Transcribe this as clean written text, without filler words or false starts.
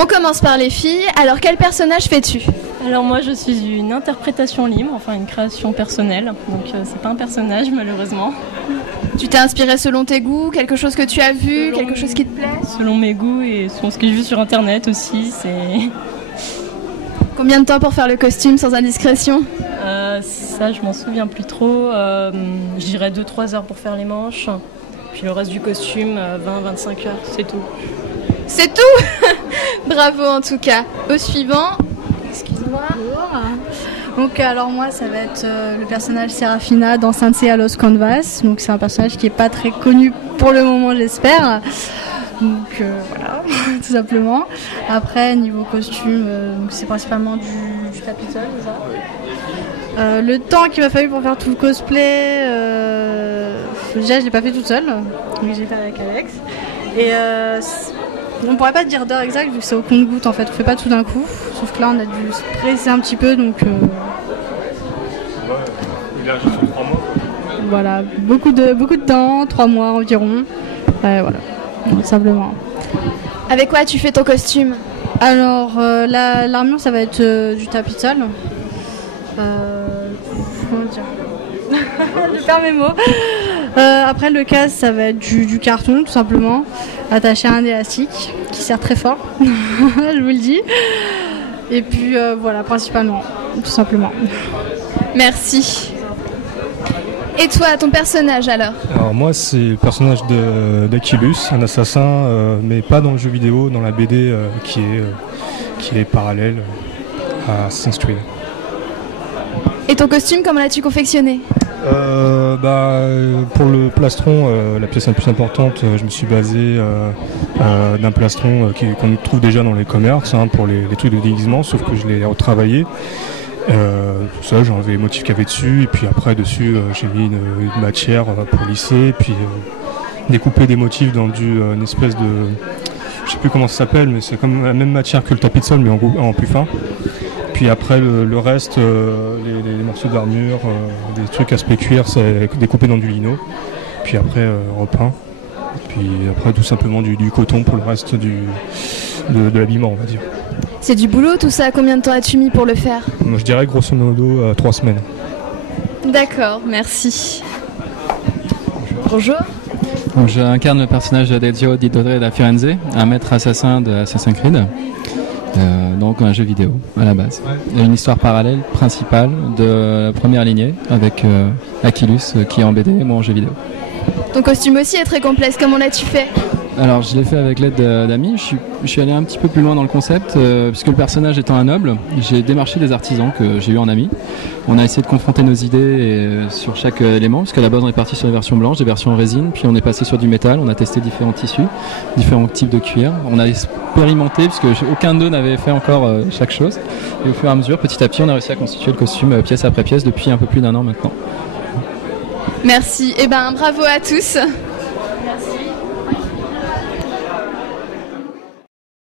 On commence par les filles. Alors, quel personnage fais-tu? Alors moi je suis une interprétation libre, enfin une création personnelle, donc c'est pas un personnage malheureusement. Tu t'es inspiré selon tes goûts, quelque chose que tu as vu, quelque chose qui te plaît? Selon mes goûts et selon ce que j'ai vu sur internet aussi, c'est... Combien de temps pour faire le costume sans indiscrétion? Ça je m'en souviens plus trop, je dirais 2-3 heures pour faire les manches, puis le reste du costume 20-25 heures, c'est tout. C'est tout. Bravo en tout cas. Au suivant. Excuse-moi. Bonjour. Donc alors moi ça va être le personnage Serafina dans Saint Seiya Lost Canvas. Donc c'est un personnage qui est pas très connu pour le moment j'espère. Donc voilà, tout simplement. Après niveau costume, c'est principalement du Capitole, c'est ça. Le temps qu'il m'a fallu pour faire tout le cosplay, déjà je l'ai pas fait toute seule, mais j'ai fait avec Alex. Et on pourrait pas dire d'heure exacte vu que c'est au compte-gouttes en fait, on fait pas tout d'un coup. Sauf que là on a dû se presser un petit peu donc. Il a sur 3 mois. Voilà, beaucoup de temps, 3 mois environ. Voilà, tout simplement. Avec quoi tu fais ton costume? Alors l'armure ça va être du tapitole. Comment dire? Je perds mes mots. Après le casque ça va être du carton tout simplement, attaché à un élastique qui sert très fort, je vous le dis. Et puis voilà principalement, tout simplement. Merci. Et toi, ton personnage alors? Alors moi c'est le personnage d'Achillus, un assassin, mais pas dans le jeu vidéo, dans la BD qui est parallèle à Assassin's Creed. Et ton costume, comment l'as-tu confectionné? Pour le plastron, la pièce la plus importante, je me suis basé d'un plastron qu'on trouve déjà dans les commerces pour les trucs de déguisement, sauf que je l'ai retravaillé. Tout ça, j'ai enlevé les motifs qu'il y avait dessus, et puis après dessus j'ai mis une matière pour lisser, puis découper des motifs dans une espèce de... Je sais plus comment ça s'appelle, mais c'est comme la même matière que le tapis de sol, mais en plus fin. Puis après le reste, les morceaux d'armure, des trucs aspect cuir, c'est découpé dans du lino. Puis après repeint. Puis après tout simplement du coton pour le reste de l'habillement, on va dire. C'est du boulot tout ça, combien de temps as-tu mis pour le faire? Moi, je dirais grosso modo 3 semaines. D'accord, merci. Bonjour. Donc, j'incarne le personnage d'Ezio Di Dore da Firenze, un maître assassin de Assassin's Creed. Donc un jeu vidéo à la base. Il y a une histoire parallèle principale de la première lignée avec Achillus qui est en BD et moi en jeu vidéo. Ton costume aussi est très complexe, comment l'as-tu fait? Alors je l'ai fait avec l'aide d'amis, je suis allé un petit peu plus loin dans le concept puisque le personnage étant un noble, j'ai démarché des artisans que j'ai eu en ami. On a essayé de confronter nos idées sur chaque élément, puisqu'à la base on est parti sur des versions blanches, des versions en résine, puis on est passé sur du métal, on a testé différents tissus, différents types de cuir, on a expérimenté puisque aucun d'eux n'avait fait encore chaque chose. Et au fur et à mesure, petit à petit, on a réussi à constituer le costume pièce après pièce depuis un peu plus d'1 an maintenant. Merci, et bravo à tous. Merci.